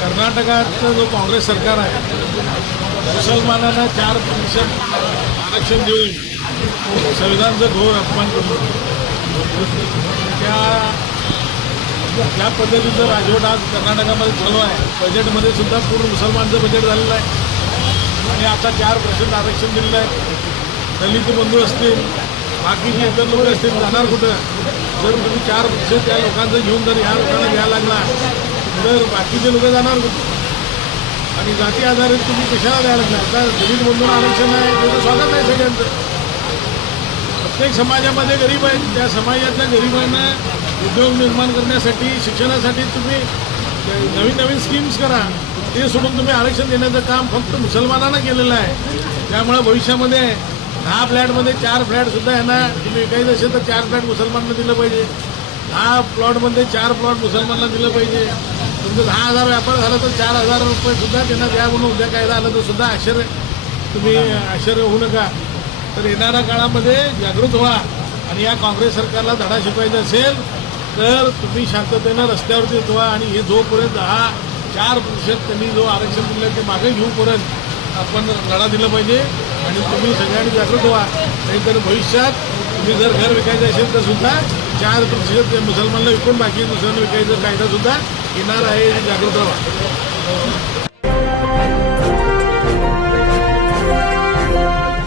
कर्नाटकाचं जो काँग्रेस सरकार आहे मुसलमानांना 4% आरक्षण देऊन संविधानाचं घोर अपमान करून त्या पद्धतीचं राजवट आज कर्नाटकामध्ये चालू आहे. बजेटमध्ये सुद्धा पूर्ण मुसलमानचं बजेट झालेलं आहे आणि आता 4% आरक्षण दिलेलं आहे. दलित बंधू असतील, बाकीचे इतर लोक असतील, जाणार कुठं? जर तुम्ही 4% त्या लोकांचं घेऊन जर ह्या लोकांना घ्यायला लागला तर बाकीचे लोक जाणार कुठं? आणि जाती आधारित तुम्ही कशाला द्यायला लागला? आता दलित बंधूंना आरक्षण आहे त्याचं स्वागत आहे सगळ्यांचं. प्रत्येक समाजामध्ये गरीब आहेत, त्या समाजातल्या गरिबांना उद्योग निर्माण करण्यासाठी, शिक्षणासाठी तुम्ही नवीन नवीन स्कीम्स करा. ते सोडून तुम्ही आरक्षण देण्याचं काम फक्त मुसलमानांना केलेलं आहे. त्यामुळे भविष्यामध्ये 10 फ्लॅटमध्ये 4 फ्लॅटसुद्धा यांना तुम्ही विकायचं असेल तर 4 फ्लॅट मुसलमानांना दिलं पाहिजे. 10 प्लॉटमध्ये 4 प्लॉट मुसलमानांना दिलं पाहिजे. तुमचं 10,000 व्यापार झाला तर 4,000 रुपयेसुद्धा त्यांना द्या म्हणून उद्या कायदा आला तर सुद्धा आश्चर्य होऊ नका. तर येणाऱ्या काळामध्ये जागृत व्हा आणि या काँग्रेस सरकारला धडा शिकवायचा असेल तर तुम्ही शांततेनं रस्त्यावरती उतवा आणि हे जोपर्यंत 4% त्यांनी जो आरक्षण दिलं ते मागे घेऊपर्यंत आपण लढा दिला पाहिजे आणि तुम्ही सगळ्यांनी जागृत व्हा. नाहीतर भविष्यात तुम्ही जर घर विकायचं असेल तर सुद्धा 4% मुसलमानला विकून बाकी दुसऱ्यांना विकायचा कायदा सुद्धा येणार आहे. जागृत राहा.